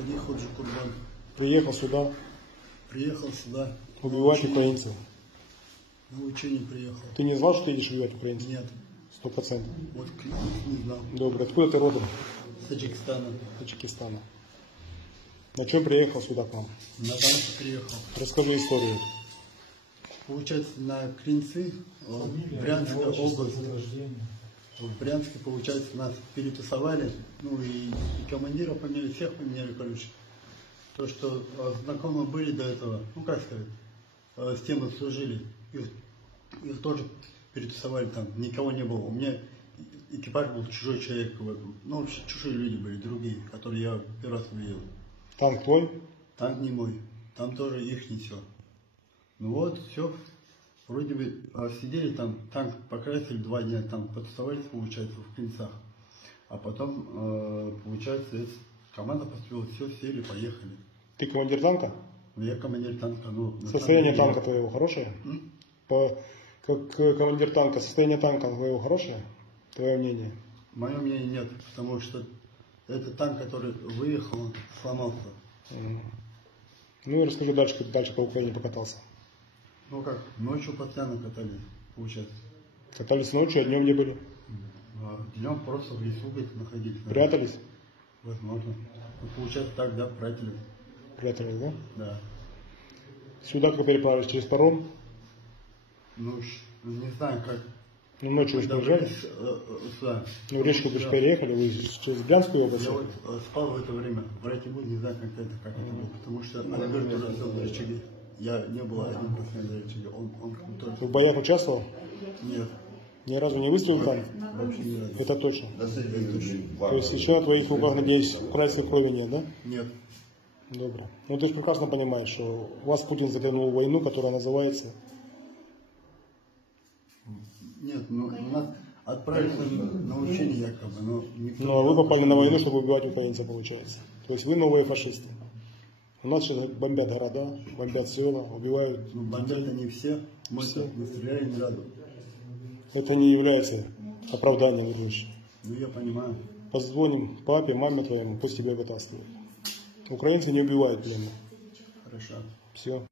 Ходи, ходжи, Курбан. Приехал сюда Приехал сюда. убивать украинцев. На учение приехал. Ты не знал, что ты едешь убивать украинцев? Нет. 100%. Вот не знал. Добро. Откуда ты родом? С Таджикистана. Таджикистана. На чем приехал сюда к нам? На танке приехал. Расскажи историю. Получается, на Клинцы, Брянская область. В Брянске, получается, нас перетасовали. Ну и командира поменяли, всех поменяли, короче. То, что знакомы были до этого, ну как сказать, с тем служили. Их тоже перетасовали там, никого не было. У меня экипаж был чужой человек, ну вообще чужие люди были, другие, которые я первый раз увидел. Танк твой? Танк не мой, там тоже их не все. Ну вот, все, вроде бы сидели там, танк покрасили 2 дня, там потусовались, получается, в Клинцах. А потом, получается, команда поступила, все, сели, поехали. Ты командир танка? Я командир танка. Ну, Состояние танка твоего хорошее? Как командир танка, состояние танка твоего хорошее? Твое мнение? Мое мнение нет, потому что это танк, который выехал, он сломался. Ну и расскажи дальше, как ты дальше по Украине покатался. Ну как, ночью постоянно катались, получается. Катались ночью, а днем где были? Днем просто в лесу находились. Прятались? Возможно. Ну, получается так, да, прятались. Прятались, да? Да. Сюда как переправились? Через паром? Ну, не знаю как. Ну ночью вы приезжали? Сюда. Ну речку вы же переехали, вы через Брянскую область? Я вот спал в это время. Врать не буду, не знаю как это было. Потому что Альберт уже был на рычаге. Я не был один на рычаге. Он крутой. Ты в боях участвовал? Нет. Ни разу не выстрелил там? Вообще ни разу. Это точно. То есть еще на твоих руках, надеюсь, украинской крови нет, да? Нет. Добро. Ну ты же прекрасно понимаешь, что вас Путин затянул в войну, которая называется... Нет, ну нас отправили на учение якобы, но никто... Ну а вы попали на войну, чтобы убивать украинцев, получается. То есть вы новые фашисты. У нас сейчас бомбят города, бомбят села, убивают... Ну бомбят они все, мы не стреляли ни разу. Это не является оправданием, Ильич. Ну я понимаю. Позвоним папе, маме твоему, пусть тебя вытаскивают. Украинцы не убивают пленных. Хорошо. Все.